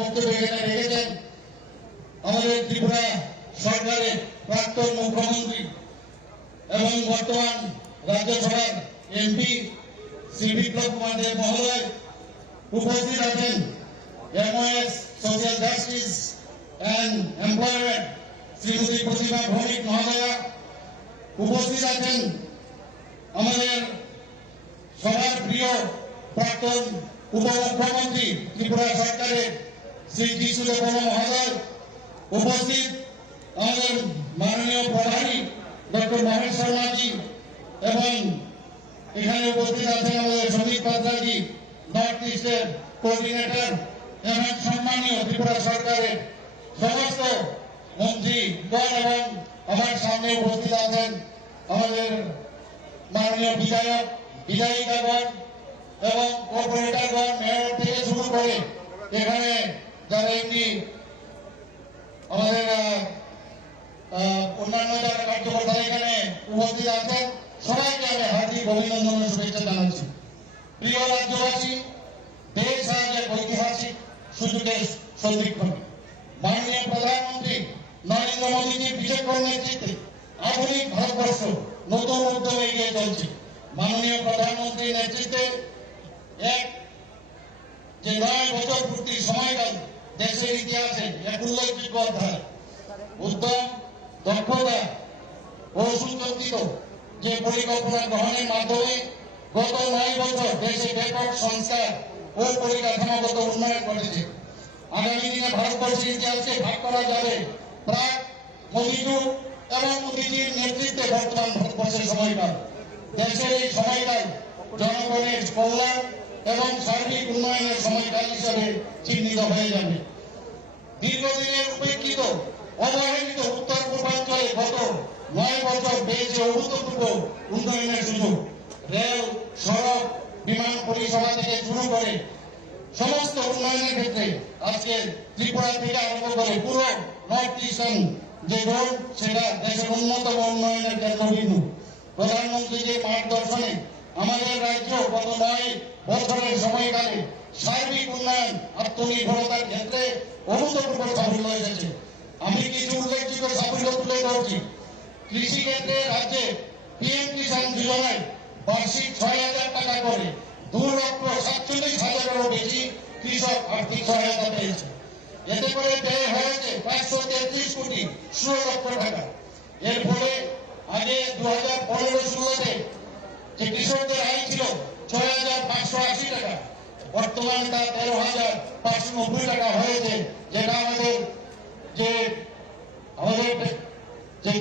বক্তব্য এখানে রেখেছেন আমাদের ত্রিপুরা সরকারের প্রাক্তন মুখ্যমন্ত্রী এবং বর্তমান রাজ্যসভার এমপি শ্রী বিপ্লব কুমার দেব মহোদয়। উপস্থিত আছেন MOS social justice and employment Shrimati Pratima Bhowmik মহোদয়া। উপস্থিত আছেন আমাদের সবার প্রিয় প্রাক্তন উপমুখ্যমন্ত্রী ত্রিপুরা সরকারের শ্রী যিশুদেব মহোদয়। উপস্থিত আমাদের মাননীয় প্রধানী ডক্টর মহেশ শর্মাজি এবং এখানে উপস্থিত আছেন আমাদের শ্রমিক পাত্রাজি, নর্থ ইস্টের কোঅর্ডিনেটর এবং সম্মানীয় ত্রিপুরা সরকারের সমস্ত মন্ত্রীগণ এবং আমার সামনে উপস্থিত আছেন আমাদের মাননীয় বিধায়ক, বিধায়িকাগণ এবং কর্পোরেটরগণ, মেয়র থেকে শুরু করে এখানে যারা এমনি আমাদের অন্যান্য যারা কার্যকর্তা এখানে উপস্থিত আছেন, সবাইকে আমি হার্দিক অভিনন্দন ও শুভেচ্ছা জানাচ্ছি। প্রিয় রাজ্যবাসী, দেশ আজ এক ঐতিহাসিক সুযোগের সন্ধিক্ষণ। মাননীয় প্রধানমন্ত্রী নরেন্দ্র মোদীজির বিচক্ষণ নেতৃত্বে আধুনিক ভারতবর্ষ নতুন উদ্যমে এগিয়ে চলছে। মাননীয় প্রধানমন্ত্রীর নেতৃত্বে যে 9 বছর পূর্তির সময়কাল দেশের ইতিহাসে এক উল্লেখযোগ্য অধ্যায়। উদ্যম, দক্ষতা ও সুচিন্তিত যে পরিকল্পনা গ্রহণের মাধ্যমে গত 9 বছর দেশে ব্যাপক সংস্কার ও পরিকাঠামোগত উন্নয়ন ঘটেছে। আগামী দিনে ভারতবর্ষের ইতিহাসকে ভাগ করা যাবে প্রাক মোদী যুগ এবং মোদীজির নেতৃত্বে বর্তমান ভারতবর্ষের সময়কাল। দেশের এই সময়কাল জনগণের কল্যাণ এবং সার্বিক উন্নয়নের সময়কাল হিসাবে চিহ্নিত হয়ে যাবে। দীর্ঘদিনের উপেক্ষিত অবহেলিত উত্তর পূর্বাঞ্চলে গত 9 বছর পেয়েছে অভূতপূর্ব উন্নয়নের সুযোগ। রেল, সড়ক, বিমান পরিষেবা থেকে শুরু করে সমস্ত উন্নয়নের ক্ষেত্রে আজকে ত্রিপুরা থেকে আরম্ভ করে পুরো নর্থ ইস্টার্ন যে রোড, সেটা দেশের অন্যতম উন্নয়নের কেন্দ্রবিন্দু। প্রধানমন্ত্রীর মার্গদর্শনে আমাদের রাজ্য গত 9 বছরের সময়কালে সার্বিক উন্নয়ন, আত্মনির্ভরতার ক্ষেত্রে অভূতপূর্ব সাফল্য এসেছে। আমি কিছু উল্লেখযোগ্য সাফল্য তুলে ধরছি। কৃষি ক্ষেত্রে রাজ্যে পিএম কিষাণ যোজনায় বার্ষিক 6,000 টাকা করে 2,47,000-এরও বেশি কৃষক আর্থিক সহায়তা পেয়েছে। এতে করে ব্যয় হয়েছে 533 কোটি 16 লক্ষ টাকা। এর ফলে আগে 2015-16-তে যে কৃষকদের আয় ছিল 6,580 টাকা, বর্তমানে তা 13,590 টাকা হয়েছে। যেটা আমাদের যে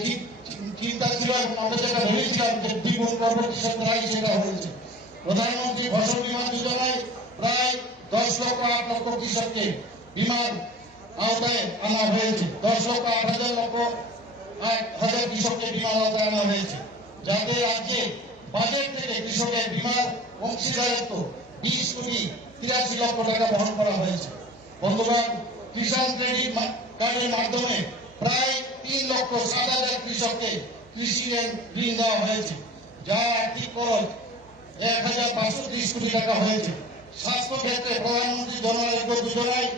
চিন্তা ছিল, আমরা যেটা ভেবেছিলাম যে দ্বিগুণ করবো কৃষকদের আয়, সেটা হয়েছে। প্রধানমন্ত্রী ফসল বীমা যোজনায় প্রায় 10,08,00,000 কৃষককে বীমার আওতায় আনা হয়েছে। 10,08,000 কৃষককে বীমার আওতায় আনা হয়েছে, যাতে রাজ্যে বাজেট থেকে কৃষকের বীমার অংশীদারিত্ব 20,83,00,000 টাকা বহন করা হয়েছে। বন্ধুগণ, কিষাণ ক্রেডিট কার্ডের মাধ্যমে প্রায় 3,07,000 কৃষককে কৃষি ঋণ দেওয়া হয়েছে, যা আর্থিক খরচ 1,530 কোটি টাকা হয়েছে। স্বাস্থ্য ক্ষেত্রে প্রধানমন্ত্রী জন আরোগ্য যোজনায়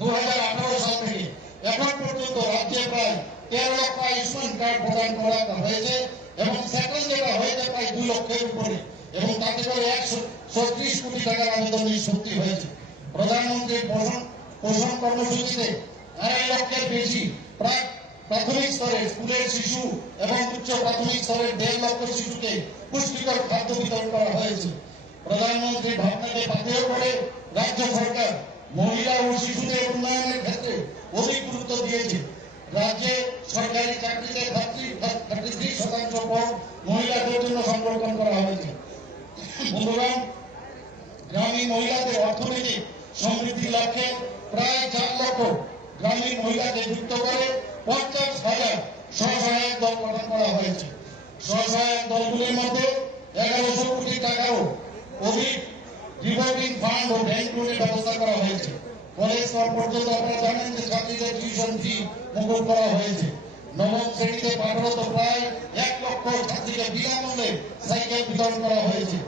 2018 সাল থেকে এখন পর্যন্ত রাজ্যে প্রায় 13 লক্ষ আয়ুষ্মান কার্ড প্রদান করা হয়েছে এবং সেকেন্ড যেটা হয়েছে প্রায় 2 লক্ষের উপরে, এবং তাতে করে 130 কোটি টাকার আবেদন নিষ্পত্তি হয়েছে। প্রধানমন্ত্রীর পোষণ কর্মসূচিতে 2.5 লক্ষের বেশি প্রাথমিক স্তরে স্কুলের শিশু এবং উচ্চ প্রাথমিক স্তরের 1.5 লক্ষ শিশুকে পুষ্টিকর খাদ্য বিতরণ করা হয়েছে। প্রধানমন্ত্রীর ভাবনাকে পাথেয় করে রাজ্য সরকার মহিলা ও শিশুদের উন্নয়নের ক্ষেত্রে অধিক গুরুত্ব দিয়েছে। রাজ্যে সরকারি চাকরিতে 33% পদ মহিলাদের জন্য সংরক্ষণ করা হয়েছে। বন্ধুগণ, গ্রামীণ মহিলাদের অর্থনৈতিক সমৃদ্ধির লক্ষ্যে প্রায় 4 লক্ষ গ্রামীণ মহিলাদের যুক্ত করে 50,000 স্বসহায়ক দল গঠন করা হয়েছে। স্বসহায়ক দলগুলির মধ্যে 1100 কোটি টাকারও অধিক রিভলভিং ফান্ড ও ব্যাংক লোনের ব্যবস্থা করা হয়েছে। কলেজ স্তর পর্যন্ত আপনারা জানেন যে ছাত্রীদের টিউশন ফি মুকুব করা হয়েছে। নবম শ্রেণীতে পাঠরত প্রায় 1 লক্ষ ছাত্রীকে বিনামূল্যে সাইকেল বিতরণ করা হয়েছে।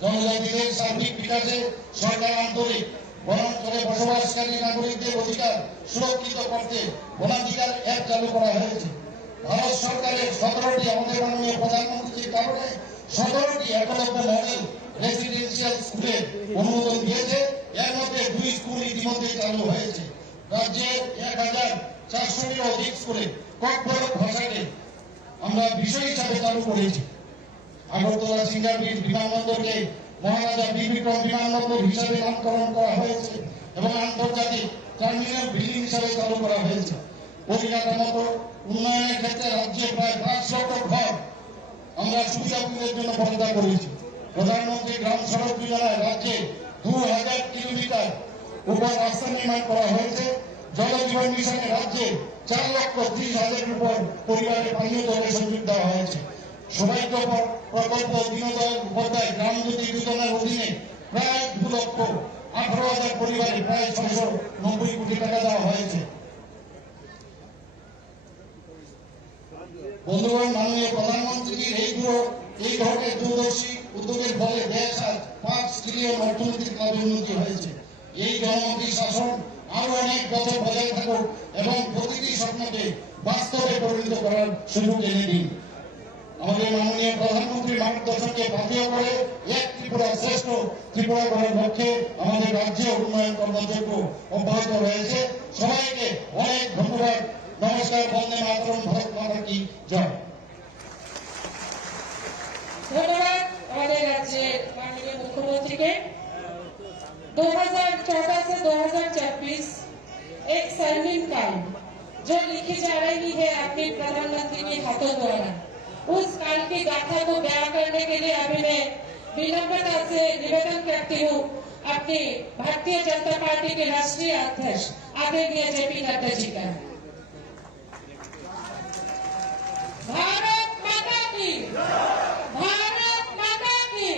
জনজাতিদের সার্বিক বিকাশে সরকার আন্তরিক। বনাঞ্চলে বসবাসকারী নাগরিকদের অধিকার সুরক্ষিত করতে বনাধিকার অ্যাপ চালু করা হয়েছে। ভারত সরকারের 17টি আমাদের মাননীয় প্রধানমন্ত্রীর কারণে 17টি একলব্য মডেল রেসিডেন্সিয়াল স্কুলের অনুমোদন দিয়েছে। এর মধ্যে 2 স্কুল ইতিমধ্যে চালু হয়েছে। রাজ্যের 1400-টির অধিক স্কুলে ককবরক ভাষাকে আমরা বিষয় হিসাবে চালু করেছি। আগরতলা সিঙ্গারবিল বিমানবন্দরকে মহারাজা বীর বিক্রম বিমানবন্দর হিসাবে নামকরণ করা হয়েছে এবং আন্তর্জাতিক টার্মিনাল বিল্ডিং হিসাবে চালু করা হয়েছে। পরিকাঠামোগত উন্নয়নের ক্ষেত্রে রাজ্যে প্রায় 5 লক্ষ ঘর আমরা সুবিধাভোগীদের জন্য বরাদ্দ করেছি। প্রধানমন্ত্রী গ্রাম সড়ক যোজনায় রাজ্যে 2000 কিলোমিটার উপর রাস্তা নির্মাণ করা হয়েছে। জল জীবন মিশনে রাজ্যে 4,30,000 উপর পরিবারে পানীয় জলের সংযোগ দেওয়া হয়েছে। সৌভাগ্য প্রকল্প দীনদয়াল উপাধ্যায় গ্রাম জ্যোতি যোজনার অধীনে প্রায় 2,18,000 পরিবারে প্রায় 690 কোটি টাকা দেওয়া হয়েছে। বন্ধুগণ, মাননীয় প্রধানমন্ত্রীর এই ধরনের দূরদর্শী উদ্যোগের ফলে দেশ আজ 5 ট্রিলিয়ন অর্থনৈতিক লাভে উন্নতি হয়েছে। এই জনমন্ত্রী শাসন আরো অনেক বছর বজায় থাকুক এবং প্রতিটি স্বপ্নকে বাস্তবে পরিণত করার সুযোগ এনে দিন। আমাদের মাননীয় প্রধানমন্ত্রীর মার্গদর্শনকে পাথেয় করে এক ত্রিপুরা শ্রেষ্ঠ ত্রিপুরা করার লক্ষ্যে আমাদের রাজ্যে উন্নয়ন কর্মযজ্ঞ অব্যাহত রয়েছে। সবাইকে অনেক ধন্যবাদ। নমস্কার। বন্দে মাতরম। ভারত মাতা কি জয়। ধন্যবাদ আমাদের রাজ্যের মাननीय मुख्यमंत्री के। 2014 से 2024 एक स्वर्णिम काल जो लिखी जा रही है अपने प्रधानमंत्री के हाथों द्वारा, उस काल की गाथा को बयां करने के लिए अभी मैं विनम्रता से निवेदन करती हूँ अपनी भारतीय जनता पार्टी के राष्ट्रीय अध्यक्ष आदरणीय जेपी नड्डा जी का। भारत माता की, भारत माता की।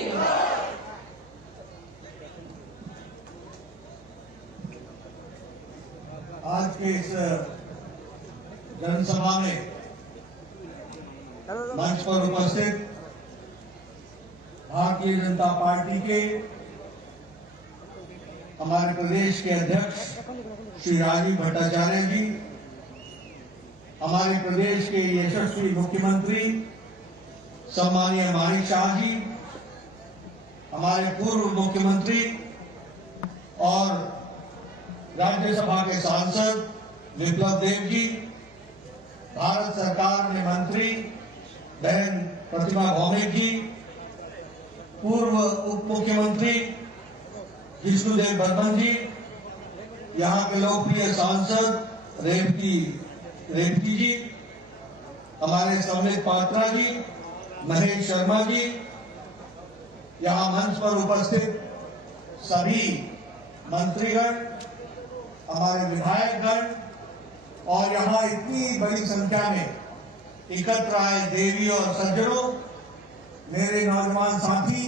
आज के इस जनसभा में मंच पर उपस्थित भारतीय जनता पार्टी के हमारे प्रदेश के अध्यक्ष श्री राजीव भट्टाचार्य जी, हमारे प्रदेश के यशस्वी मुख्यमंत्री सम्मानीय माणिक शाह जी, हमारे पूर्व मुख्यमंत्री और राज्यसभा के सांसद विप्लव देव जी, भारत सरकार में मंत्री बहन प्रतिमा भौमिक जी, पूर्व उप मुख्यमंत्री जिष्णुदेव बर्मन जी, यहाँ के लोकप्रिय सांसद रेवती जी, हमारे सम्मित पात्रा जी, महेश शर्मा जी, यहाँ मंच पर उपस्थित सभी मंत्रीगण, हमारे विधायकगण और यहाँ इतनी बड़ी संख्या में एकत्र आए देवी और सज्जनों, मेरे नौजवान साथी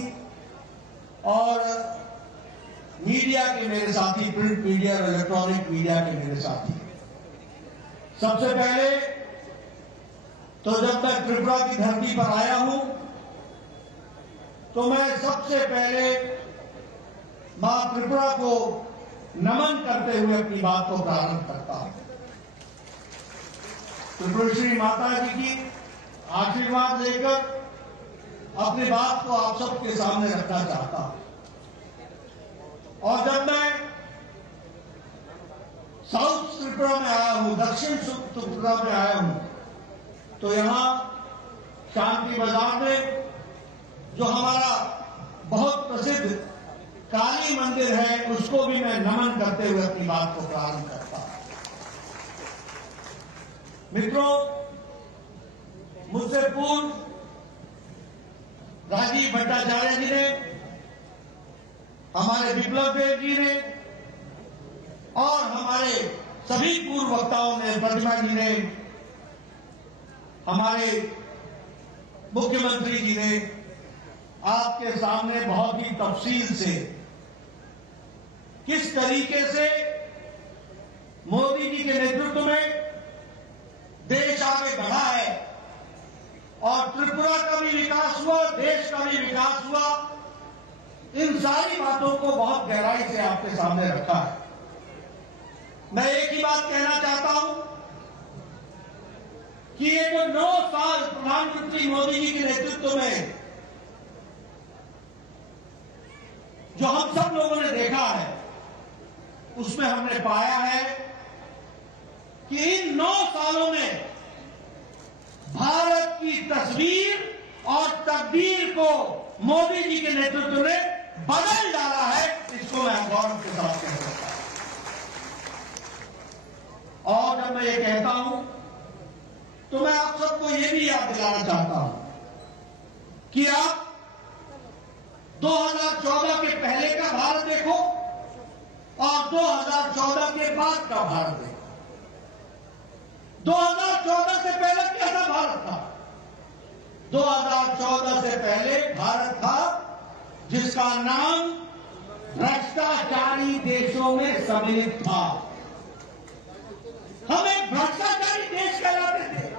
और मीडिया के मेरे साथी, प्रिंट मीडिया और इलेक्ट्रॉनिक मीडिया के मेरे साथी। सबसे पहले तो जब मैं त्रिपुरा की धरती पर आया हूं तो मैं सबसे पहले मां त्रिपुरा को नमन करते हुए अपनी बात को प्रारंभ करता हूं। त्रिपुरेश्वरी माता जी की आशीर्वाद लेकर अपनी बात को आप सबके सामने रखना चाहता हूं। और जब मैं साउथ त्रिपुरा में आया हूं, दक्षिण त्रिपुरा में आया हूं, तो यहां शांति बाजार में जो हमारा बहुत प्रसिद्ध काली मंदिर है, उसको भी मैं नमन करते हुए अपनी बात को प्रारंभ करता हूं। मित्रों, मुझसे पूर्व राजीव भट्टाचार्य जी ने, हमारे विप्लव देव जी ने और हमारे सभी पूर्व वक्ताओं ने, प्रतिमा जी ने, हमारे मुख्यमंत्री जी ने आपके सामने बहुत ही तफसील से किस तरीके से मोदी जी के नेतृत्व में देश आगे बढ़ा है और त्रिपुरा का भी विकास हुआ, देश का भी विकास हुआ, इन सारी बातों को बहुत गहराई से आपके सामने रखा है। मैं एक ही बात कहना चाहता हूं कि ये जो 9 साल प्रधानमंत्री मोदी जी के नेतृत्व में जो हम सब लोगों ने देखा है, उसमें हमने पाया है कि इन 9 सालों में भारत की तस्वीर और तकदीर को मोदी जी के नेतृत्व ने बदल डाला है। इसको मैं गौरव के साथ कह सकता हूं। और जब मैं ये कहता हूं तो मैं आप सबको ये भी याद दिलाना चाहता हूं कि आप 2014 के पहले का भारत देखो और 2014 के बाद का भारत देखो। 2014 से पहले कैसा भारत था? 2014 से पहले भारत था जिसका नाम भ्रष्टाचारी देशों में सम्मिलित था। हम एक भ्रष्टाचारी देश कहलाते थे।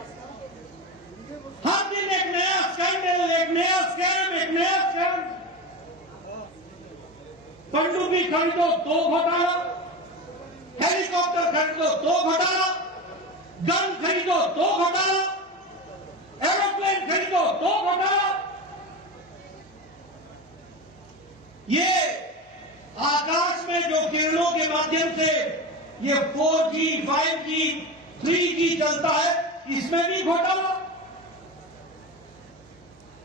हर दिन एक नया स्कैंडल, एक नया स्कैम, एक नया स्कैम। पनडुब्बी खरीदो तो घोटाला, हेलीकॉप्टर खरीदो तो घोटाला, गन खरीदो तो घोटाला, एरोप्लेन खरीदो तो घोटाला। ये आकाश में जो किरणों के माध्यम से ये 4G, 5G, 3G चलता है, इसमें भी घोटाला।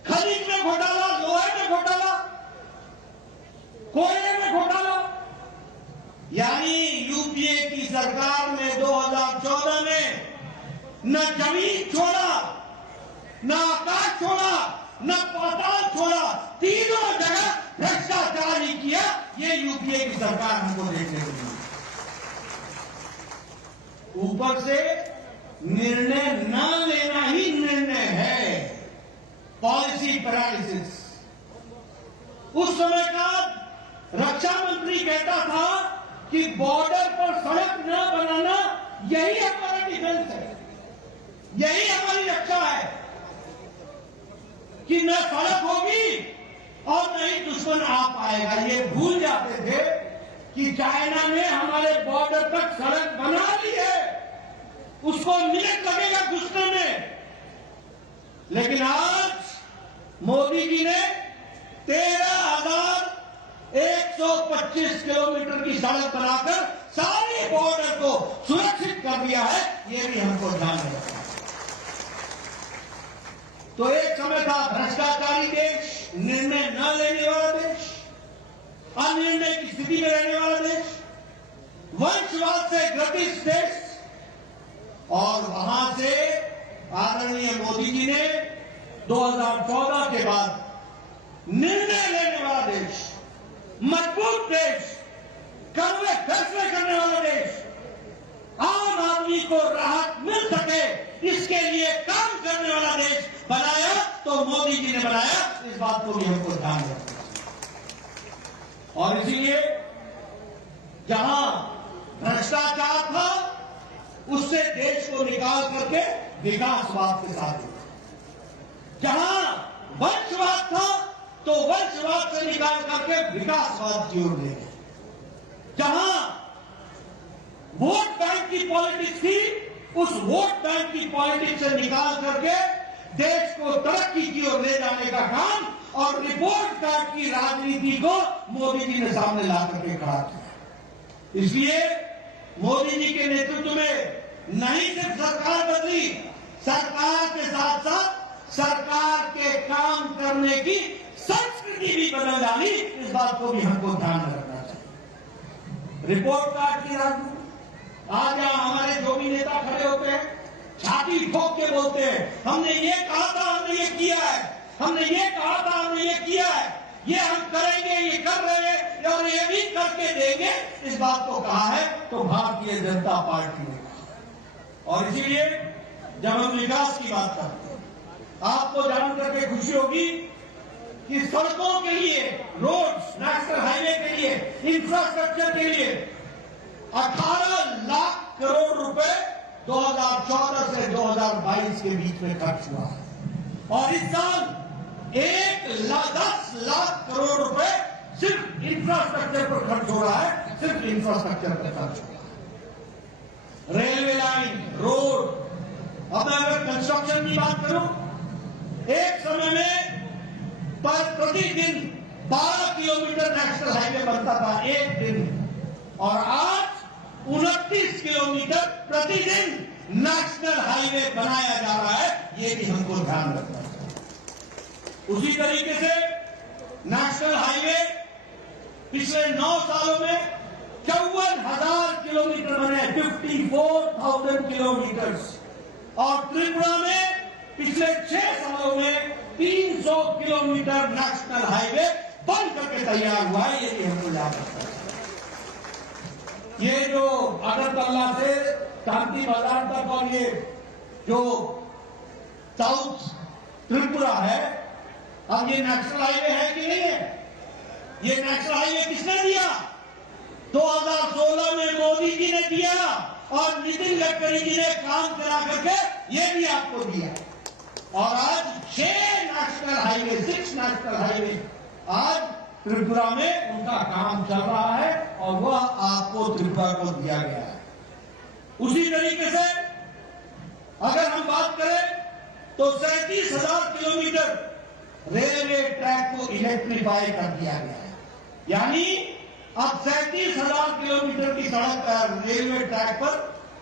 खनिज में घोटाला, लोहे में घोटाला, कोयले में घोटाला। यानी यूपीए की सरकार ने 2014 में न जमीन छोड़ा, न आकाश छोड़ा, न पाताल छोड़ा, तीनों जगह भ्रष्टाचार ही किया। ये यूपीए की सरकार हमको देखने को मिली। ऊपर से निर्णय न लेना ही निर्णय है, पॉलिसी पैरालिसिस। उस समय का रक्षा मंत्री कहता था कि बॉर्डर पर सड़क न बनाना यही हमारा डिफेंस है, यही हमारी रक्षा है कि न सड़क होगी और न ही दुश्मन आ पाएगा। ये भूल जाते थे कि चाइना ने हमारे बॉर्डर तक सड़क बना ली है, उसको मिनट लगेगा घुसने में। लेकिन आज मोदी जी ने 13,125 किलोमीटर की सड़क बनाकर सारे बॉर्डर को सुरक्षित कर दिया है। ये भी हमको ध्यान रखना है। तो एक समय था भ्रष्टाचारी देश, निर्णय न लेने वाला देश, अनिर्णय की स्थिति में रहने वाला देश, वंशवाद से ग्रसित देश। और वहां से आदरणीय मोदी जी ने 2014 के बाद निर्णय लेने वाला देश, मजबूत देश, कड़वे फैसले करने वाला देश, आम आदमी को राहत मिल सके इसके लिए काम करने वाला देश बनाया। तो मोदी जी ने बनाया, इस बात को भी हमको ध्यान रखना। और इसीलिए जहां भ्रष्टाचार था उससे देश को निकाल करके विकासवाद के साथ जोड़ा। जहां वंशवाद था तो वंशवाद से निकाल करके विकासवाद की ओर ले गए। जहां वोट बैंक की पॉलिटिक्स थी, उस वोट बैंक की पॉलिटिक्स से निकाल करके देश को तरक्की की ओर ले जाने का काम और रिपोर्ट कार्ड की राजनीति को मोदी जी ने सामने ला करके खड़ा किया। इसलिए मोदी जी के नेतृत्व में नहीं सिर्फ सरकार बदली, सरकार के साथ साथ सरकार के काम करने की संस्कृति भी बदल डाली। इस बात को भी हमको ध्यान में रखना चाहिए। रिपोर्ट कार्ड की राजनीति, आज यहां हमारे जो भी नेता खड़े होते हैं, छाती ठोक के बोलते हैं, हमने ये कहा था, हमने ये किया है, हमने ये कहा था, हमने ये किया है, ये हम करेंगे, ये कर रहे हैं और ये भी करके देंगे। इस बात को कहा है तो भारतीय जनता पार्टी ने कहा। और इसीलिए जब हम विकास की बात करते हैं, आपको जान करके खुशी होगी कि सड़कों के लिए, रोड्स, नेशनल हाईवे के लिए, इंफ्रास्ट्रक्चर के लिए 18 लाख करोड़ रुपए 2014 से 2022 के बीच में खर्च हुआ है। और इस साल 10 लाख करोड़ रुपए सिर्फ इंफ्रास्ट्रक्चर पर खर्च हो रहा है, सिर्फ इंफ्रास्ट्रक्चर पर खर्च हो रहा है। रेलवे लाइन, रोड, अब मैं अगर कंस्ट्रक्शन की बात करूं, एक समय में प्रतिदिन 12 किलोमीटर नेशनल हाईवे बनता था एक दिन, और आज 29 किलोमीटर प्रतिदिन नेशनल हाईवे बनाया जा रहा है। ये भी हमको ध्यान रखना चाहिए। उसी तरीके से नेशनल हाईवे पिछले 9 सालों में 54,000 किलोमीटर बने, 54,000 किलोमीटर, और त्रिपुरा में पिछले 6 सालों में 300 किलोमीटर नेशनल हाईवे बन करके तैयार हुआ है। ये भी हमको याद रखना है। ये जो अगरतला से शांति बाजार तक और ये जो साउथ त्रिपुरा है, अब ये नेशनल हाईवे है कि नहीं है? ये नेशनल हाईवे किसने दिया? 2016 में मोदी जी ने दिया, और नितिन गडकरी जी ने काम करा करके ये भी आपको दिया। और आज 6 नेशनल हाईवे आज त्रिपुरा में उनका काम चल रहा है, और वह आपको त्रिपुरा को दिया गया है। उसी तरीके से अगर हम बात करें तो 37,000 किलोमीटर रेलवे ट्रैक को इलेक्ट्रीफाई कर दिया गया है। यानी अब 37,000 किलोमीटर की सड़क रेलवे ट्रैक पर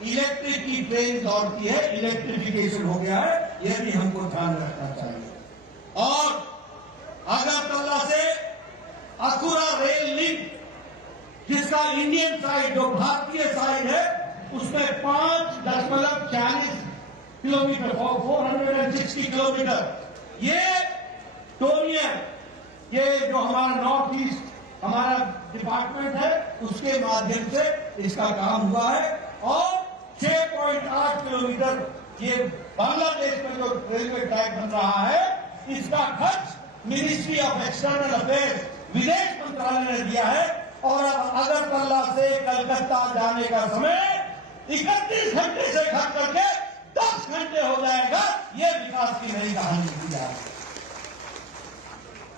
इलेक्ट्रिक की ट्रेन दौड़ती है, इलेक्ट्रिफिकेशन हो गया है। यह भी हमको ध्यान रखना चाहिए। और अगरतला से अखुरा रेल लिंक, जिसका इंडियन साइड, जो भारतीय साइड है, उसमें 5.40 किलोमीटर, 460 किलोमीटर, ये टोनियर, ये जो हमारा नॉर्थ ईस्ट हमारा डिपार्टमेंट है, उसके माध्यम से इसका काम हुआ है। और 6.8 किलोमीटर ये बांग्लादेश में जो रेलवे ट्रैक बन रहा है, इसका खर्च मिनिस्ट्री ऑफ एक्सटर्नल अफेयर्स, विदेश मंत्रालय ने दिया है। और अब अगरतला से कलकत्ता जाने का समय 31 घंटे से घट करके 10 घंटे हो जाएगा। ये विकास की नई कहानी की जा रही है।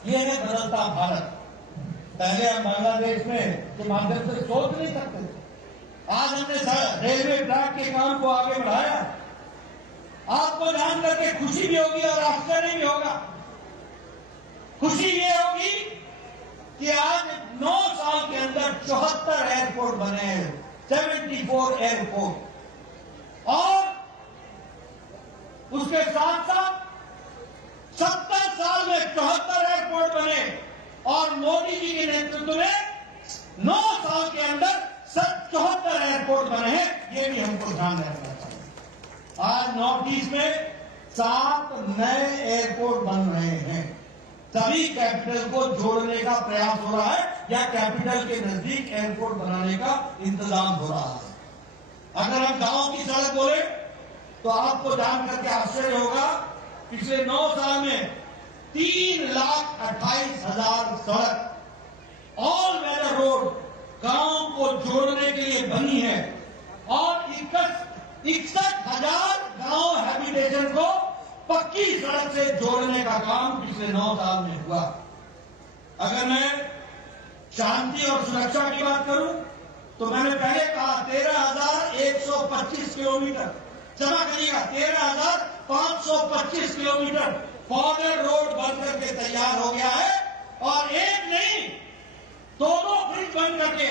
ये है बदलता भारत। पहले हम बांग्लादेश में के माध्यम से सोच नहीं सकते थे। आज हमने रेलवे ट्रैक के काम को आगे बढ़ाया। आपको जान करके खुशी भी होगी और आश्चर्य भी होगा। खुशी ये होगी कि आज 9 साल के अंदर 74 एयरपोर्ट बने हैं, 74 एयरपोर्ट, और उसके साथ साथ 70 साल में 74 एयरपोर्ट बने, और मोदी जी के नेतृत्व में 9 साल के अंदर 74 एयरपोर्ट बने हैं। ये भी हमको ध्यान रखना चाहिए। आज नॉर्थ ईस्ट में 7 नए एयरपोर्ट बन रहे हैं। सभी कैपिटल को जोड़ने का प्रयास हो रहा है, या कैपिटल के नजदीक एयरपोर्ट बनाने का इंतजाम हो रहा है। अगर हम गांव की सड़क बोले तो आपको जान करके आश्चर्य होगा, पिछले 9 साल में 3,28,000 सड़क ऑल वेदर रोड गांव को जोड़ने के लिए बनी है, और 61,000 गांव हैबिटेशन को पक्की सड़क से जोड़ने का काम पिछले 9 साल में हुआ। अगर मैं शांति और सुरक्षा की बात करूं तो मैंने पहले कहा 13,125 किलोमीटर, क्षमा करिएगा 13,525 किलोमीटर बॉर्डर रोड बन करके तैयार हो गया है। और एक नहीं, 2 ब्रिज बन करके,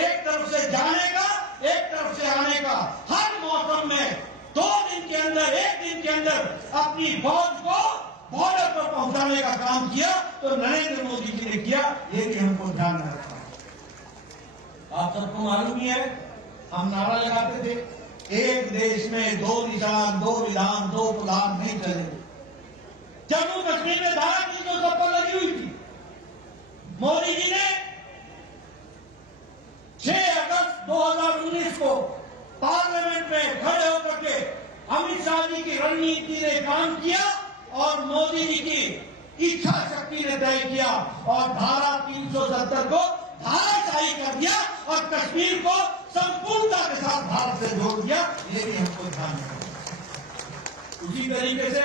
एक तरफ से जाने का, एक तरफ से आने का, हर मौसम में 2 दिन के अंदर, 1 दिन के अंदर अपनी फौज को बॉर्डर पर पहुंचाने का काम किया। तो नरेंद्र मोदी जी ने किया। ये भी हमको ध्यान रखना है। आप सबको मालूम ही है, हम नारा लगाते थे, एक देश में 2 निशान, 2 विधान, 2 प्रधान नहीं चलेंगे। जम्मू कश्मीर में धारा 370 लगी हुई थी। मोदी जी ने 6 अगस्त 2019 को पार्लियामेंट में खड़े होकर के अमित शाह जी की रणनीति ने काम किया, और मोदी जी की इच्छा शक्ति ने तय किया, और धारा 370 को धाराशाही कर दिया, और कश्मीर को संपूर्णता के साथ भारत से जोड़ दिया। ये भी हमको ध्यान रखना। उसी तरीके से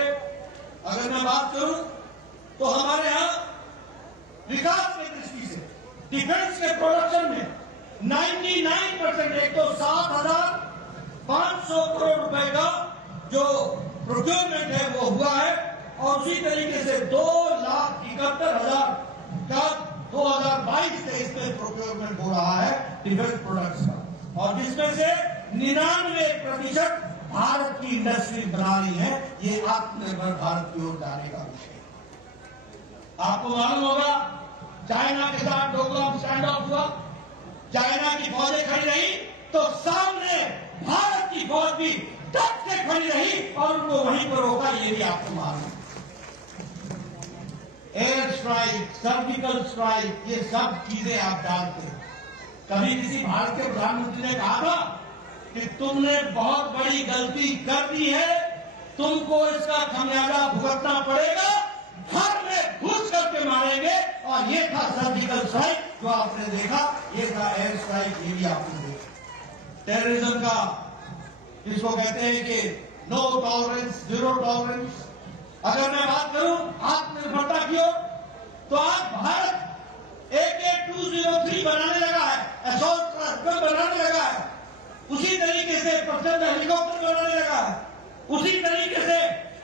अगर मैं बात करूं तो हमारे यहां विकास की दृष्टि से डिफेंस के प्रोडक्शन में 99%, एक तो 7,500 करोड़ रुपए का जो प्रोक्योरमेंट है वो हुआ है, और उसी तरीके से 2,71,000 का 2022-23 में प्रोक्योरमेंट हो रहा है डिफेंस प्रोडक्ट्स का, और जिसमें से 99% भारत की इंडस्ट्री बना रही है। ये आत्मनिर्भर भारत की ओर जाने का विषय है। आपको मालूम होगा चाइना के साथ डोकलाम स्टैंड ऑफ हुआ, चाइना की फौजें खड़ी रही तो सामने भारत की फौज भी डट से खड़ी रही और उनको वहीं पर रोका, ये भी आपको मालूम है। एयर स्ट्राइक, सर्जिकल स्ट्राइक, ये सब चीजें आप जानते हैं। कभी किसी भारत के प्रधानमंत्री ने कहा था कि तुमने बहुत बड़ी गलती कर दी है, तुमको इसका खमियाजा भुगतना पड़ेगा, घर में घुस करके मारेंगे, और ये था सर्जिकल स्ट्राइक जो आपने देखा, ये था एयर स्ट्राइक, ये भी आपने देखा। टेररिज्म का इसको कहते हैं कि नो टॉलरेंस, जीरो टॉलरेंस। अगर मैं बात करूं आत्मनिर्भरता की ओर, तो आज भारत AK-203 बनाने लगा है, असॉल्ट राइफल बनाने लगा है, उसी तरीके से प्रचंड हेलीकॉप्टर बनाने लगा है, उसी तरीके से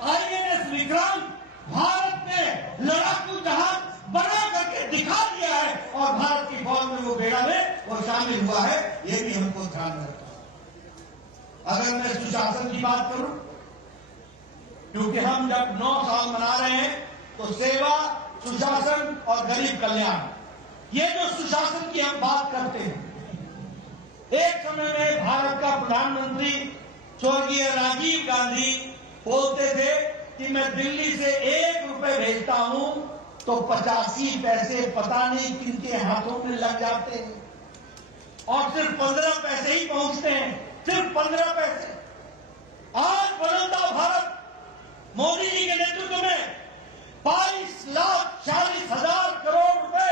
INS विक्रांत भारत ने लड़ाकू जहाज बना करके दिखा दिया है, और भारत की फौज में वो बेड़ा में वो शामिल हुआ है, ये भी हमको ध्यान में रखना है। अगर मैं सुशासन की बात करूं, क्योंकि हम जब 9 साल मना रहे हैं तो सेवा, सुशासन और गरीब कल्याण, ये जो सुशासन की हम बात करते हैं, एक समय में भारत का प्रधानमंत्री स्वर्गीय राजीव गांधी बोलते थे कि मैं दिल्ली से 1 रुपए भेजता हूं तो 85 पैसे पता नहीं किनके हाथों में लग जाते हैं, और सिर्फ 15 पैसे ही पहुंचते हैं, सिर्फ 15 पैसे। आज बदलता भारत मोदी जी के नेतृत्व में 22,40,000 करोड़ रुपए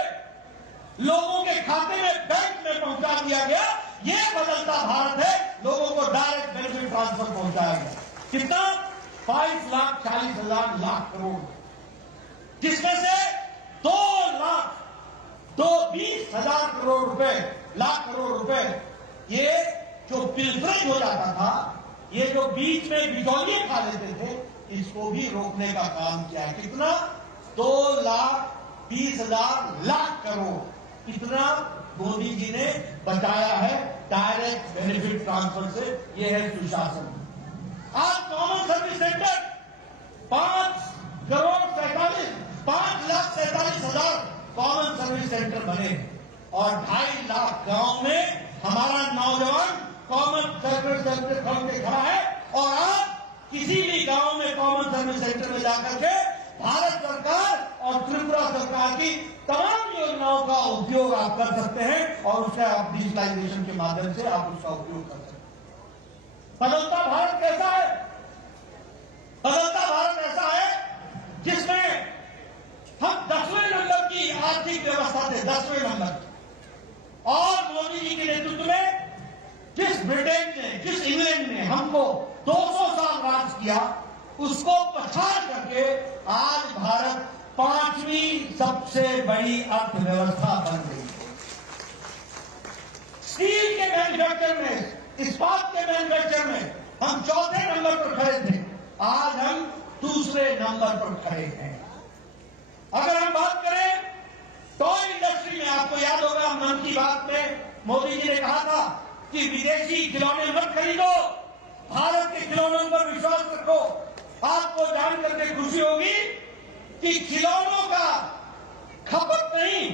लोगों के खाते में, बैंक में पहुंचा दिया गया। ये बदलता भारत है, लोगों को डायरेक्ट बेनिफिट ट्रांसफर पहुंचाया गया। कितना? 22,40,000 करोड़, जिसमें से 2,20,000 करोड़ रुपए, लाख करोड़ रुपए ये जो पिलफरेज हो जाता था, ये जो बीच में बिचौलिए खा लेते थे, इसको भी रोकने का काम किया। कितना? 2,20,000 करोड़, इतना मोदी जी ने बचाया है डायरेक्ट बेनिफिट ट्रांसफर से। ये है सुशासन। आज common service centre 5,47,000 common service centre बने, और 2.5 लाख गांव में हमारा नौजवान कॉमन सर्विस सेंटर खोल के खड़ा है। और आज किसी भी गांव में कॉमन सर्विस सेंटर में जाकर के भारत सरकार और त्रिपुरा सरकार की तमाम योजनाओं का उपयोग आप कर सकते हैं, और उससे आप डिजिटलाइजेशन के माध्यम से आप उसका उपयोग कर सकते हैं। बदलता भारत कैसा है? बदलता भारत ऐसा है जिसमें हम 10वें नंबर की आर्थिक व्यवस्था थे, 10वें नंबर की, और मोदी जी के नेतृत्व में जिस ब्रिटेन ने, जिस इंग्लैंड ने हमको 200 साल राज किया, उसको पछाड़ करके आज भारत 5वीं सबसे बड़ी अर्थव्यवस्था बन गई है। स्टील के मैन्युफैक्चर में, इस्पात के मैन्युफैक्चर में हम 4थे नंबर पर खड़े थे, आज हम 2रे नंबर पर खड़े हैं। अगर हम बात करें टॉय इंडस्ट्री में, आपको याद होगा मन की बात में मोदी जी ने कहा था कि विदेशी खिलौने मत खरीदो, भारत के खिलौनों पर विश्वास रखो। आपको जान करके खुशी होगी कि खिलौनों का खपत नहीं,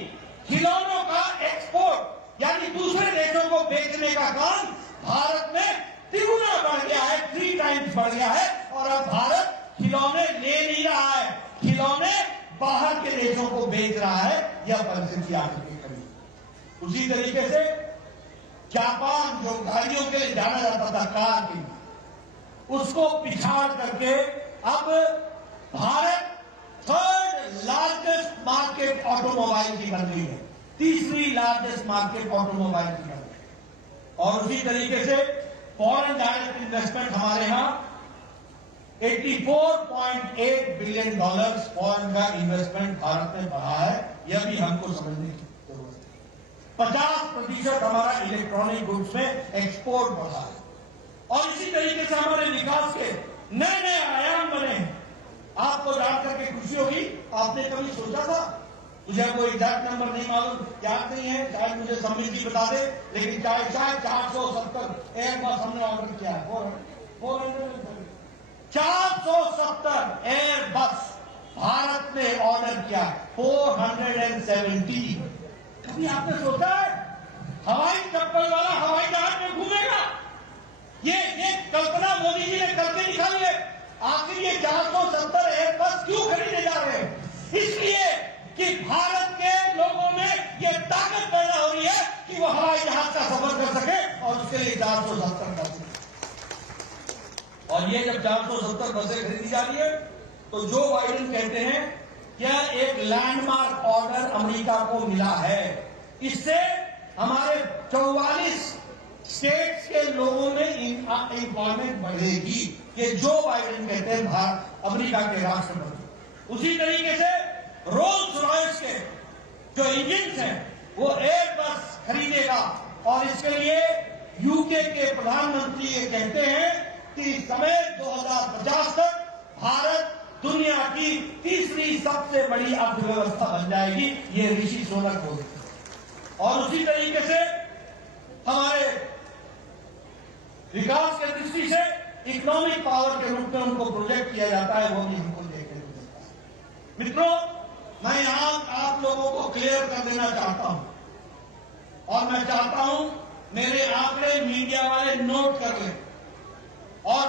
खिलौनों का एक्सपोर्ट यानी दूसरे देशों को बेचने का काम भारत में तिगुना बढ़ गया है, 3 टाइम्स बढ़ गया है। और अब भारत खिलौने ले नहीं रहा है, खिलौने बाहर के देशों को बेच रहा है। यह परिस्थिति आगे की खड़ी। उसी तरीके से जापान जो गाड़ियों के लिए जाना जाता था, कार के लिए, उसको पिछाड़ करके अब Bharat 3rd largest market automobile की बन गई है, 3री लार्जेस्ट मार्केट ऑटोमोबाइल की बन गई। और उसी तरीके से फॉरेन डायरेक्ट इन्वेस्टमेंट हमारे यहां $84.8 बिलियन फॉरेन का इन्वेस्टमेंट भारत में बढ़ा है। यह भी हमको समझने की जरूरत है। 50% हमारा इलेक्ट्रॉनिक गुड्स में एक्सपोर्ट बढ़ा है। और इसी तरीके से हमारे विकास के नए नए आयाम बने हैं। आपको जान करके खुशी होगी, आपने कभी सोचा था? मुझे कोई एग्जैक्ट नंबर नहीं मालूम, याद नहीं है, शायद मुझे समिति बता दे, लेकिन शायद 470 एयरबस हमने ऑर्डर किया है। 470 एयरबस भारत ने ऑर्डर किया। 470। कभी आपने सोचा है हवाई चप्पल वाला हवाई जहाज में घूमेगा? ये कल्पना मोदी जी ने करके दिखाई है। आखिर ये 470 एयरबस क्यों खरीदे जा रहे हैं? इसलिए कि भारत के लोगों में ये ताकत पैदा हो रही है कि वो हवाई जहाज का सफर कर सके, और उसके लिए 470 कर सके। और ये जब 470 बसें खरीदी जा रही है तो जो बाइडेन कहते हैं क्या एक लैंडमार्क ऑर्डर अमेरिका को मिला है। इससे हमारे 44 स्टेट्स के लोगों में एम्प्लॉयमेंट बढ़ेगी। ये जो बाइडेन कहते हैं अमेरिका के राष्ट्रपति। उसी तरीके से रोल्स रॉयस के जो इंजिन हैं वो एयरबस खरीदेगा, और इसके लिए यूके के प्रधानमंत्री ये कहते हैं कि इस समय 2050 तक भारत दुनिया की तीसरी सबसे बड़ी अर्थव्यवस्था बन जाएगी। ये ऋषि सुनक बोलते हैं। और उसी तरीके से हमारे विकास के दृष्टि से इकोनॉमिक पावर के रूप में उनको प्रोजेक्ट किया जाता है, वो भी हमको देखने को मिलता है। मित्रों, मैं यहां आप लोगों को क्लियर कर देना चाहता हूं, और मैं चाहता हूं मेरे आंकड़े मीडिया वाले नोट कर लें, और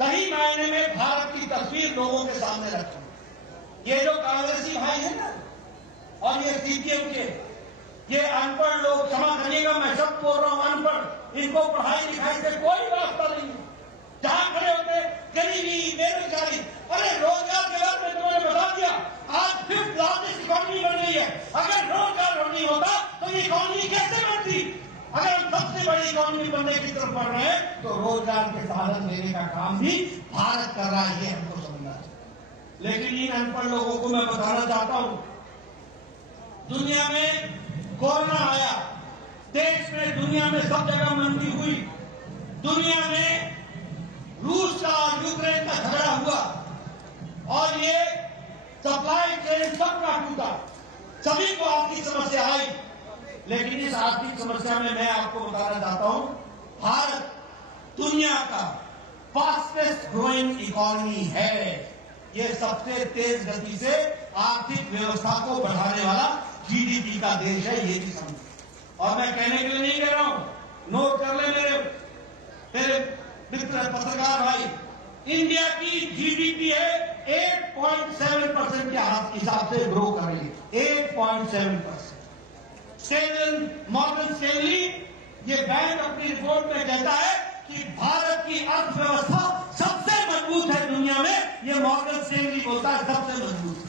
सही मायने में भारत की तस्वीर लोगों के सामने रखें। ये जो कांग्रेसी भाई है ना, और ये सीपीएम के ये अनपढ़ लोग, क्षमा करिएगा मैं सब बोल रहा हूं अनपढ़, इनको पढ़ाई लिखाई से कोई वास्ता नहीं है। जहां खड़े होते गरीबी बेरोजगारी, अरे रोजगार के बारे में तुमने बता दिया। आज 5th लार्जेस्ट इकोनॉमी बन गई है। अगर रोजगार नहीं होता तो ये इकोनॉमी कैसे बनती? अगर हम सबसे बड़ी इकोनॉमी बनने की तरफ बढ़ रहे हैं तो रोजगार के साधन देने का काम भी भारत कर रहा है, ये हमको समझना चाहिए। लेकिन इन अनपढ़ लोगों को मैं बताना चाहता हूं, दुनिया में कोरोना आया, देश में दुनिया में सब जगह मंदी हुई, दुनिया में रूस का और यूक्रेन का झगड़ा हुआ, और ये सप्लाई चेन सबका टूटा, सभी को आर्थिक समस्या आई। लेकिन इस आर्थिक समस्या में मैं आपको बताना चाहता हूं, भारत दुनिया का फास्टेस्ट ग्रोइंग इकोनॉमी है। ये सबसे तेज गति से आर्थिक व्यवस्था को बढ़ाने वाला जीडीपी का देश है, ये भी समझो। और मैं कहने के लिए नहीं कह रहा हूं, नोट कर ले मेरे मित्र पत्रकार भाई, इंडिया की जीडीपी है 8.7% के हिसाब से ग्रो कर रही है। 8.7%। मॉर्गन स्टैनली ये बैंक अपनी रिपोर्ट में कहता है कि भारत की अर्थव्यवस्था सबसे मजबूत है दुनिया में। ये मॉर्गन स्टैनली बोलता है सबसे मजबूत है।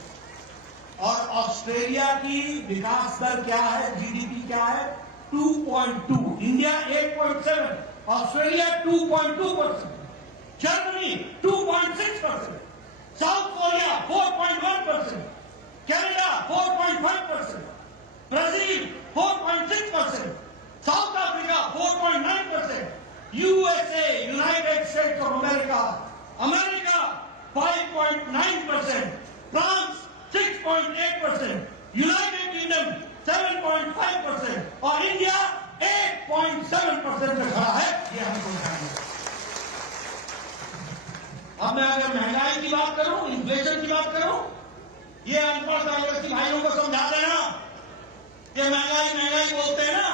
और ऑस्ट्रेलिया की विकास दर क्या है, जीडीपी क्या है? 2.2, India 8.7, Australia 2.2%, Germany 2.6%, south Korea 4.1%, Canada 4.5%, Brazil 4.6%, south Africa 4.9%, USA United states of America 5.9%, France 6.8%, United kingdom 7.5% और इंडिया 8.7% पे खड़ा है। ये हमको ध्यान है। अब मैं अगर महंगाई की बात करूं, इन्फ्लेशन की बात करूं, ये अनपढ़ कांग्रेसी भाइयों को समझा देना, ये महंगाई बोलते हैं ना,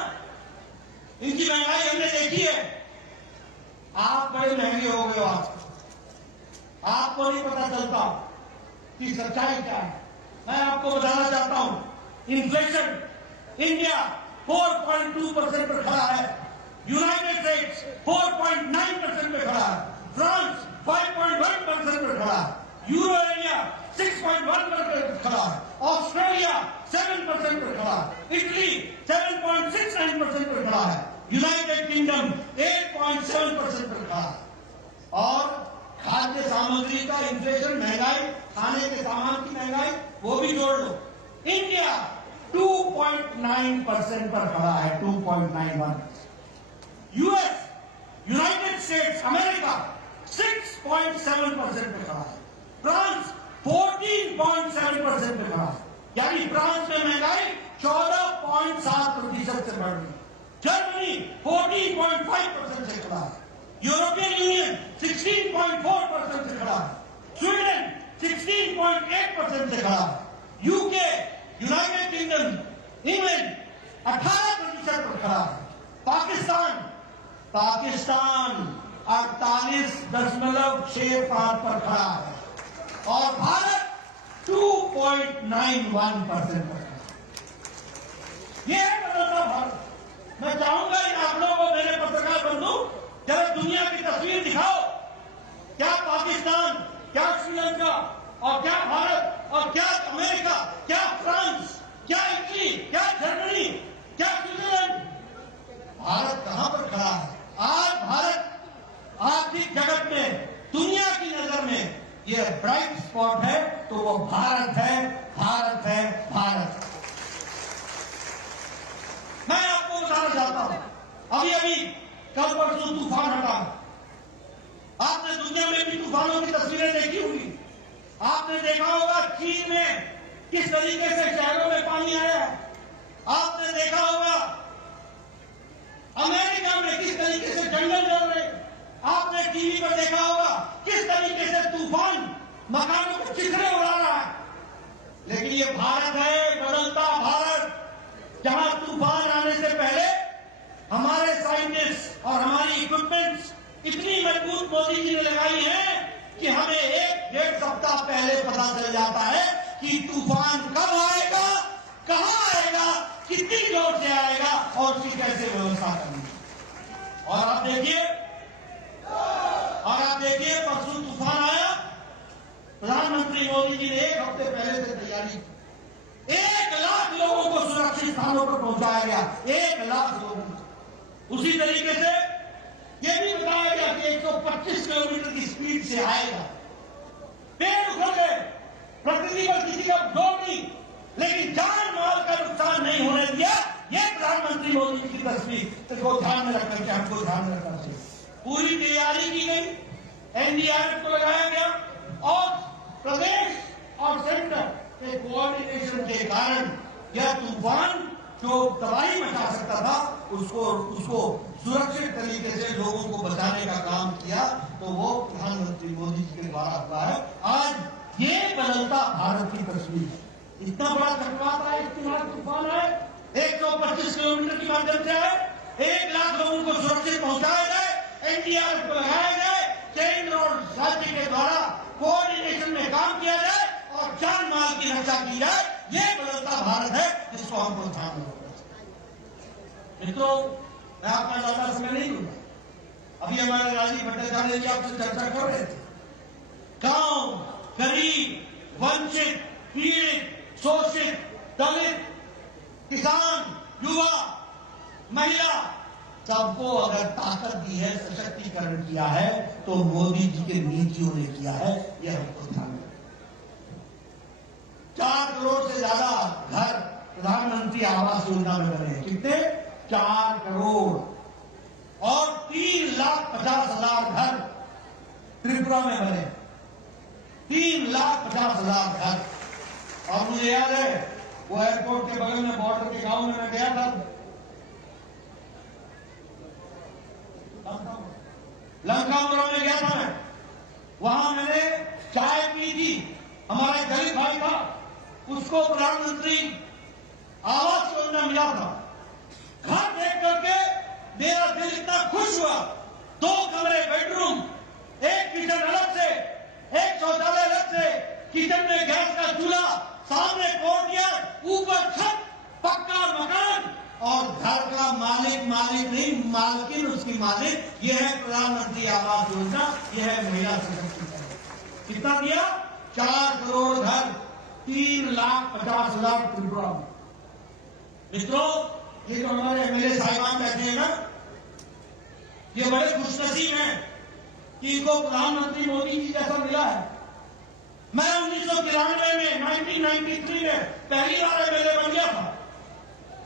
इनकी महंगाई हमने देखी है। आप बड़े महंगे हो गए हो, आपको नहीं पता चलता कि सच्चाई क्या है। मैं आपको बताना चाहता हूं, इन्फ्लेशन इंडिया 4.2% पर खड़ा है, यूनाइटेड स्टेट्स 4.9% पे खड़ा है, फ्रांस 5.1% पर खड़ा है, यूरो एरिया 6.1% पर खड़ा है, ऑस्ट्रेलिया 7% पर खड़ा है, इटली 7.69% पर खड़ा है, यूनाइटेड किंगडम 8.7% पर खड़ा है। और खाद्य सामग्री का इन्फ्लेशन, महंगाई, खाने के सामान की महंगाई, वो भी जोड़ लो, इंडिया 2.9% पर खड़ा है, 2.91। यूएस, यूनाइटेड स्टेट्स अमेरिका 6.7% पे खड़ा है। फ्रांस 14.7% पे खड़ा है। यानी फ्रांस में महंगाई 14.7% से बढ़ गई। जर्मनी 14.5% से खड़ा है। यूरोपियन यूनियन 16.4% से खड़ा है। स्वीडन 16.8% से खड़ा है। यूके, यूनाइटेड किंगडम, इंग्लैंड 18% पर खड़ा है। पाकिस्तान 48.65% पर खड़ा है और भारत 2.91% पर खड़ा है। ये है बदलता भारत। मैं चाहूंगा इन आंकड़ों को मेरे पत्रकार बंधु जरा दुनिया की तस्वीर दिखाओ। क्या पाकिस्तान, क्या श्रीलंका और क्या भारत और क्या अमेरिका, क्या फ्रांस, क्या इटली, क्या जर्मनी, क्या स्विट्जरलैंड, भारत कहां पर खड़ा है? आज भारत आर्थिक जगत में, दुनिया की नजर में यह ब्राइट स्पॉट है, तो वो भारत है, भारत है, भारत। मैं आपको बताना चाहता हूं, अभी अभी कल परसों तूफान हटा। आपने दुनिया में भी तूफानों की तस्वीरें देखी होंगी। आपने देखा होगा चीन में किस तरीके से शहरों में पानी आया है। आपने देखा होगा अमेरिका में किस तरीके से जंगल जल रहे। आपने टीवी पर देखा होगा किस तरीके से तूफान मकानों को चिथड़े उड़ा रहा है। लेकिन ये भारत है, बदलता भारत, जहां तूफान आने से पहले हमारे साइंटिस्ट और हमारी इक्विपमेंट्स इतनी मजबूत मोदी जी ने लगाई है कि हमें 1-1.5 सप्ताह पहले पता चल जाता है कि तूफान कब आएगा, कहां आएगा, कितनी जोर से आएगा और उसकी कैसे व्यवस्था करनी है। और आप देखिए परसों तूफान आया, प्रधानमंत्री मोदी जी ने 1 हफ्ते पहले से तैयारी की। 1 लाख लोगों को सुरक्षित स्थानों पर पहुंचाया गया, 1 लाख लोगों को। उसी तरीके से यह भी बताया गया कि 125 किलोमीटर की स्पीड से आएगा। पेड़ उखड़ गए, प्रकृति पर किसी का जोर नहीं, लेकिन जान माल का नुकसान नहीं होने दिया। यह प्रधानमंत्री मोदी जी की तस्वीर को ध्यान में रखकर के हमको ध्यान में रखना चाहिए। पूरी तैयारी की गई, एनडीआरएफ को लगाया गया और प्रदेश और सेंटर के कोऑर्डिनेशन के कारण यह तूफान जो तबाही मचा सकता था उसको सुरक्षित तरीके से लोगों को बचाने का काम किया। तो वो प्रधानमंत्री मोदी जी के द्वारा हुआ है। आज ये बदलता भारत की तस्वीर है। इतना बड़ा चक्रवात आए, इतना तूफान आए, 125 किलोमीटर के माध्यम से आए, 1 लाख लोगों को सुरक्षित पहुंचाया जाए, एनडीआरएफ को लगाया जाए, केंद्र और राज्य के द्वारा कोऑर्डिनेशन में काम किया जाए और जान माल की रक्षा की जाए। ये बदलता भारत है जिसको हमको ध्यान में रखना चाहिए। मित्रों, मैं आपका ज्यादा समय नहीं लूंगा। अभी हमारे राजीव भट्टाचार्य जी आपसे चर्चा कर रहे थे। गांव, गरीब, वंचित, पीड़ित, शोषित, दलित, किसान, युवा, महिला, सबको अगर ताकत दी है, सशक्तिकरण किया है, तो मोदी जी के नीतियों ने किया है। यह हमको ध्यान में 4 करोड़ से ज्यादा घर प्रधानमंत्री आवास योजना में बने हैं। कितने? 4 करोड़। और 3,50,000 घर त्रिपुरा में बने, 3,50,000 घर। और मुझे याद है वो एयरपोर्ट के बगल में बॉर्डर के गांव में मैं गया था, लंकापुरा में गया था मैं। वहां मैंने चाय पी थी। हमारा एक गरीब भाई था, उसको प्रधानमंत्री आवास योजना मिला था। घर देख करके मेरा दिल इतना खुश हुआ। 2 कमरे, बेडरूम, 1 किचन अलग से, 1 शौचालय अलग से, किचन में गैस का चूल्हा, सामने कोर्टयार्ड, ऊपर छत, पक्का मकान और घर का मालिक नहीं, मालकिन उसकी मालिक। यह है प्रधानमंत्री आवास योजना, यह है महिला सशक्तिकरण। कितना दिया? 4 करोड़ घर, 3,50,000 त्रिपुरा में। मित्रों, ये जो हमारे एमएलए साहिबान बैठे हैं ना, ये बड़े खुशनसीब हैं कि इनको प्रधानमंत्री मोदी जी जैसा मिला है। मैं 1993 में 1993 में पहली बार एमएलए बन गया था।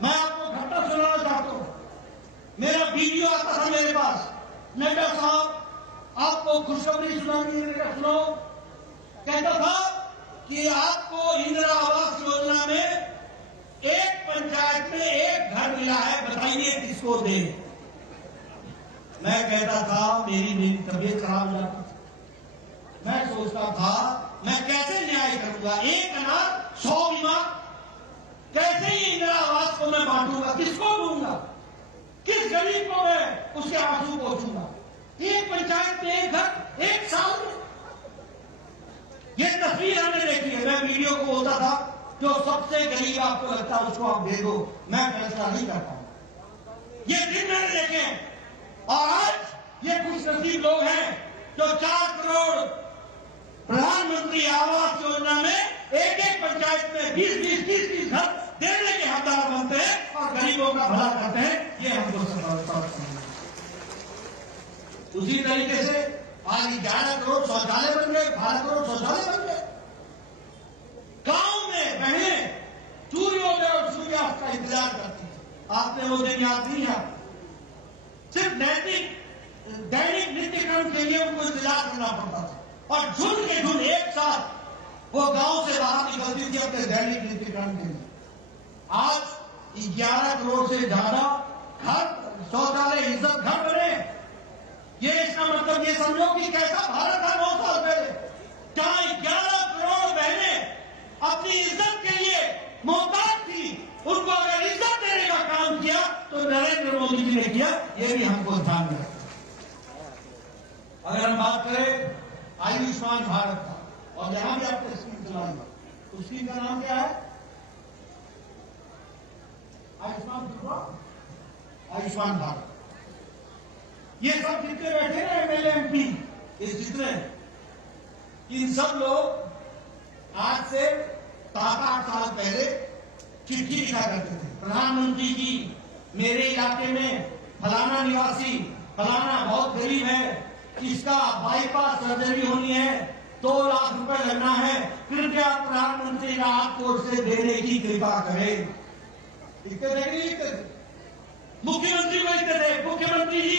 मैं आपको घटना सुनाना चाहता हूं। मेरा वीडियो आता था मेरे पास, नड्डा साहब आपको खुशखबरी सुनानी है, मेरा सुनो। कहता था कि आपको इंदिरा आवास योजना में एक पंचायत में एक घर मिला है, बताइए किसको दे। मैं कहता था मेरी तबीयत खराब हो जाती थी। मैं सोचता था मैं कैसे न्याय करूंगा, एक अनाथ 100 बीमार, कैसे ही इंदिरा आवास को मैं बांटूंगा, किसको दूंगा, किस गरीब को मैं उसके आंसू पहुंचूंगा। एक पंचायत में एक घर, एक साल में। ये तस्वीर हमने देखी है। मैं वीडियो को बोलता था जो सबसे गरीब आपको लगता है उसको आप दे दो, मैं फैसला नहीं करता हूं। ये दिन मैंने देखे हैं। और आज ये कुछ नसीब लोग हैं जो 4 करोड़ प्रधानमंत्री आवास योजना में एक एक पंचायत में 20-20-30 घर देने के हकदार बनते हैं और गरीबों का भला करते हैं। ये हमको समझता है। उसी तरीके से आज 11 करोड़ शौचालय बन गए, 12 करोड़ शौचालय बन गए। गांव में बहनें सूर्योदय और सूर्यास्त का इंतजार करती है। आपने वो दिन याद नहीं है। सिर्फ दैनिक नित्यक्रम के लिए उनको इंतजार करना पड़ता था और झुंड के झुंड एक साथ वो गांव से बाहर निकलती थी अपने दैनिक नित्यक्रम के लिए। आज 11 करोड़ से ज्यादा घर शौचालय इज्जत घर बने। ये इसका मतलब ये समझो कि कैसा भारत था 9 साल पहले, जहां 11 करोड़ बहनें अपनी इज्जत के लिए मोहताज थी। उनको अगर इज्जत देने का काम किया तो नरेंद्र मोदी जी ने किया। ये भी हमको ध्यान में रखना। अगर हम बात करें आयुष्मान भारत का, और यहां भी आपने स्कीम चलाई, उस स्कीम का नाम क्या है? आयुष्मान भारत। ये सब जितने बैठे ना एमएलए एमपी, ये जितने, इन सब लोग आज से 7-8 साल पहले चिट्ठी लिखा करते थे, प्रधानमंत्री जी मेरे इलाके में फलाना निवासी फलाना बहुत गरीब है, इसका बाईपास सर्जरी होनी है, 2 लाख रुपए लगना है, कृपया प्रधानमंत्री राहत कोष से देने की कृपा करें। लिखते थे, मुख्यमंत्री को लिखते थे, मुख्यमंत्री जी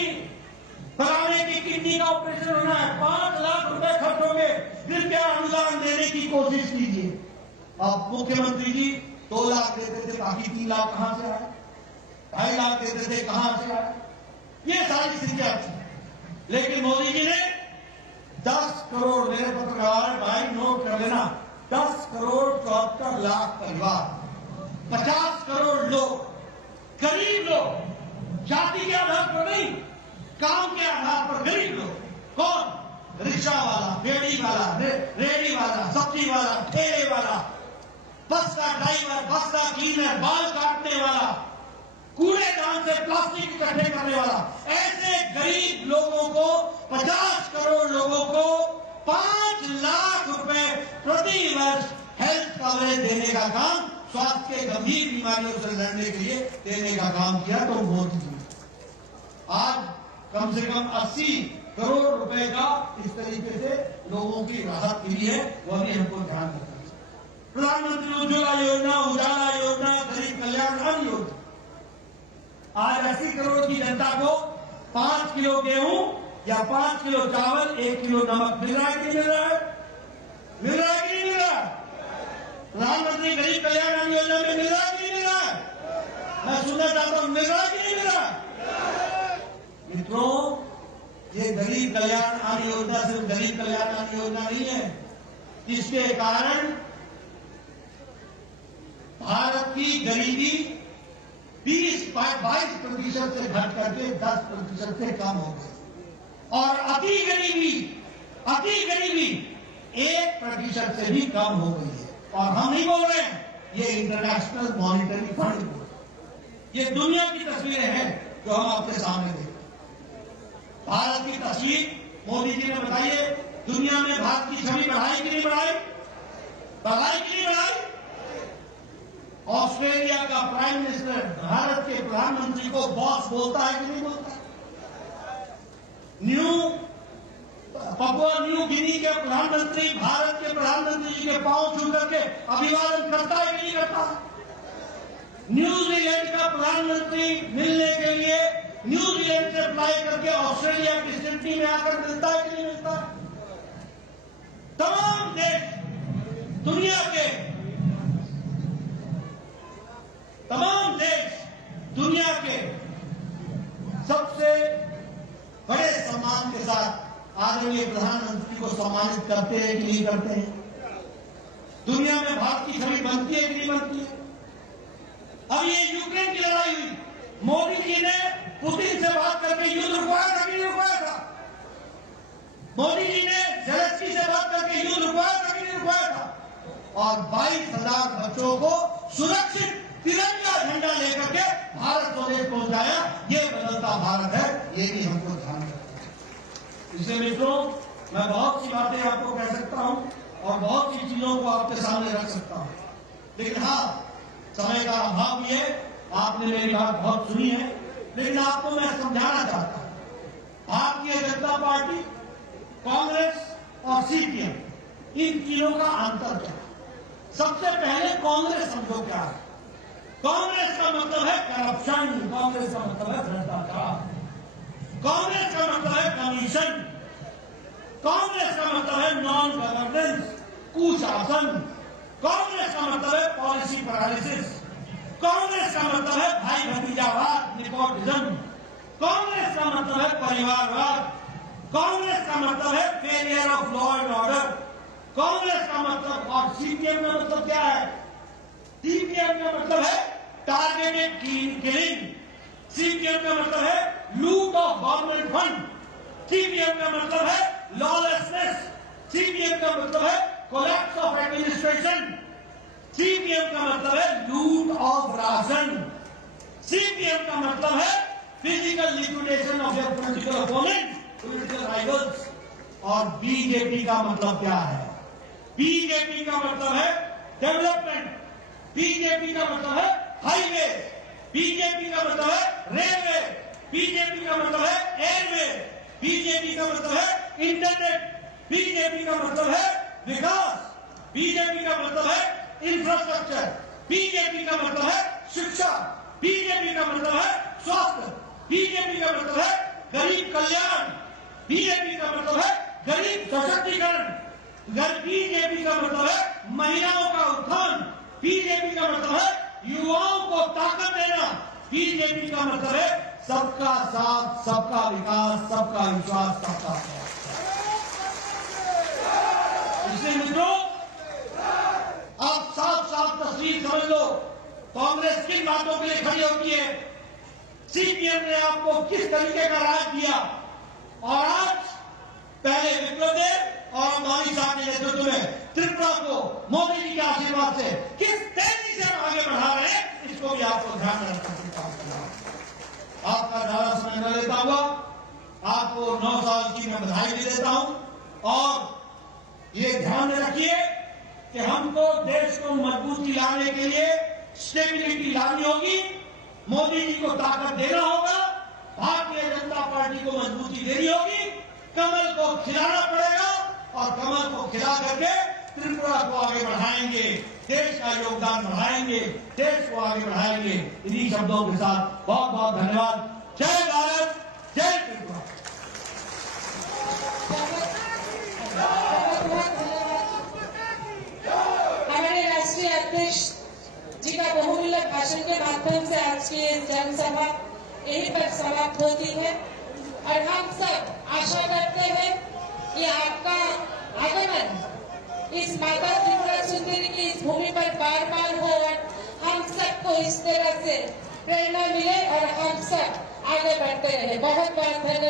फलाने की किडनी का ऑपरेशन होना है, 5 लाख रुपए खर्च होंगे, कृपया अनुदान देने की कोशिश कीजिए। अब मुख्यमंत्री जी 2 लाख देते थे, बाकी 3 लाख कहां से आए? 2.5 लाख देते थे, कहां से आए? ये सारी स्थितियां थी। लेकिन मोदी जी ने 10 करोड़, मेरे पत्रकार भाई नोट कर लेना, 10 करोड़ 74 लाख परिवार, 50 करोड़ लोग, गरीब लोग, जाति के आधार पर नहीं, काम के आधार पर गरीब लोग। कौन? रिक्शा वाला, बेड़ी वाला, रेडी वाला, सब्जी वाला, ठेले वाला, बस का ड्राइवर, बस का क्लीनर, बाल काटने वाला, कूड़ेदान से प्लास्टिक इकट्ठे करने वाला, ऐसे गरीब लोगों को 50 करोड़ लोगों को 5 लाख रुपए प्रति वर्ष हेल्थ कवरेज देने का काम, स्वास्थ्य के गंभीर बीमारियों से लड़ने के लिए देने का काम किया तो मोदी जी। आज कम से कम 80 करोड़ रुपए का इस तरीके से लोगों की राहत मिली है, वह भी हमको ध्यान रखना चाहिए। प्रधानमंत्री उज्ज्वला योजना, उजाला योजना, गरीब कल्याण अन्न योजना, आज 80 करोड़ की जनता को 5 किलो गेहूं या 5 किलो चावल, 1 किलो नमक मिल रहा है कि नहीं मिल रहा है? मिल रहा है कि नहीं मिल रहा है? प्रधानमंत्री गरीब कल्याण अन्न योजना में मिल रहा है कि नहीं मिल रहा है? मैं सुनना चाहता हूं, मिल रहा है कि नहीं मिल रहा है? मित्रों, ये गरीब कल्याण अन्न योजना सिर्फ गरीब कल्याण अन्न योजना नहीं है। इसके कारण भारत की गरीबी 22% से घट करके 10% से कम हो गई और अति गरीबी 1% से भी कम हो गई है। और हम नहीं बोल रहे हैं, ये इंटरनेशनल मॉनिटरी फंड बोल रहे हैं। ये दुनिया की तस्वीरें हैं जो हम आपके सामने देख रहे हैं। भारत की तस्वीर मोदी जी ने बताइए, दुनिया में भारत की छवि बढ़ाई कि नहीं बढ़ाई? बढ़ाई कि नहीं बढ़ाई? ऑस्ट्रेलिया का प्राइम मिनिस्टर भारत के प्रधानमंत्री को बॉस बोलता है कि नहीं बोलता? पपुआ न्यू गिनी के प्रधानमंत्री भारत के प्रधानमंत्री जी के पांव छू करके अभिवादन करता है कि नहीं करता? न्यूजीलैंड का प्रधानमंत्री मिलने के लिए न्यूजीलैंड से फ्लाई करके ऑस्ट्रेलिया की सिडनी में आकर मिलता है कि नहीं मिलता? तमाम देश दुनिया के तमाम देश दुनिया के सबसे बड़े सम्मान के साथ आदरणीय प्रधानमंत्री को सम्मानित करते हैं कि नहीं करते हैं? दुनिया में भारत की छवि बनती है कि नहीं बनती है? अब ये यूक्रेन की लड़ाई हुई, मोदी जी ने पुतिन से बात करके युद्ध रुकवाया था कि नहीं रुकवाया था? मोदी जी ने ज़ेलेंस्की से बात करके युद्ध रुकवाया था कि नहीं रुकवाया था? और 22,000 बच्चों को सुरक्षित तिरंगा झंडा लेकर के भारत स्वदेश पहुंचाया। ये बदलता भारत है, ये भी हमको ध्यान रखना है। इसलिए मित्रों, मैं बहुत सी बातें आपको कह सकता हूं और बहुत सी चीजों को आपके सामने रख सकता हूं, लेकिन हाँ, समय का अभाव भी है। आपने मेरी बात बहुत सुनी है, लेकिन आपको मैं समझाना चाहता हूं, भारतीय जनता पार्टी, कांग्रेस और सीपीएम, इन तीनों का अंतर क्या है? सबसे पहले कांग्रेस समझो क्या है। कांग्रेस का मतलब है करप्शन, कांग्रेस का मतलब है भ्रष्टाचार, कांग्रेस का मतलब है कमीशन, कांग्रेस का मतलब है नॉन गवर्नेंस, कुशासन, कांग्रेस का मतलब है पॉलिसी पैरालिसिस, कांग्रेस का मतलब है भाई भतीजावाद, निपोटिज्म, कांग्रेस का मतलब है परिवारवाद, कांग्रेस का मतलब है failure of law and order, Congress का मतलब, और सीपीएम का मतलब क्या है? सीपीएम का मतलब है टारगेटेड किलिंग, सीपीएम का मतलब है लूट ऑफ गवर्नमेंट फंड, सीपीएम का मतलब है लॉलेसनेस, सीपीएम का मतलब है कोलैप्स ऑफ एडमिनिस्ट्रेशन, सीपीएम का मतलब है लूट ऑफ राशन, सीपीएम का मतलब है physical liquidation of your political opponent, political rivals. और बीजेपी का मतलब क्या है? बीजेपी का मतलब है डेवलपमेंट, बीजेपी का मतलब है हाईवे, बीजेपी का मतलब है रेलवे, बीजेपी का मतलब है एयरवे, बीजेपी का मतलब है इंटरनेट, बीजेपी का मतलब है विकास, बीजेपी का मतलब है इंफ्रास्ट्रक्चर, बीजेपी का मतलब है शिक्षा, बीजेपी का मतलब है स्वास्थ्य, बीजेपी का मतलब है गरीब कल्याण, बीजेपी का मतलब है गरीब सशक्तिकरण, बीजेपी का मतलब है महिलाओं का उत्थान, बीजेपी का मतलब है युवाओं को ताकत देना, बीजेपी का मतलब है सबका साथ, सबका विकास, सबका विश्वास, सबका साथ। इसलिए मित्रों, आप साफ साफ तस्वीर समझ लो, कांग्रेस किन बातों के लिए खड़ी होती है, सीपीएम ने आपको किस तरीके का राज दिया, और आज पहले विप्लव देव और अंबानी साहब के नेतृत्व में त्रिपुरा को मोदी जी के आशीर्वाद से किस तेजी से हम आगे बढ़ा रहे हैं, इसको भी आपको ध्यान में रखना पड़ता। आपका ज्यादा समय न लेता हुआ आपको 9 साल की मैं बधाई भी देता हूं, और ये ध्यान में रखिए कि हमको देश को मजबूती लाने के लिए स्टेबिलिटी लानी होगी, मोदी जी को ताकत देना होगा, भारतीय जनता पार्टी को मजबूती देनी होगी, कमल को खिलाना पड़ेगा, और कमल को खिला करके त्रिपुरा को आगे बढ़ाएंगे, देश का योगदान बढ़ाएंगे, देश को आगे बढ़ाएंगे। इन्हीं शब्दों के साथ बहुत बहुत धन्यवाद। जय भारत, जय त्रिपुरा। हमारे राष्ट्रीय अध्यक्ष जी का बहुमूल्य भाषण के माध्यम से आज की जनसभा यहीं पर समाप्त होती है, और हम सब आशा करते हैं कि आपका आगमन इस माता त्रिपुरा सुंदरी की इस भूमि पर बार बार हो, और हम सबको इस तरह से प्रेरणा मिले और हम सब आगे बढ़ते रहे। बहुत बहुत धन्यवाद।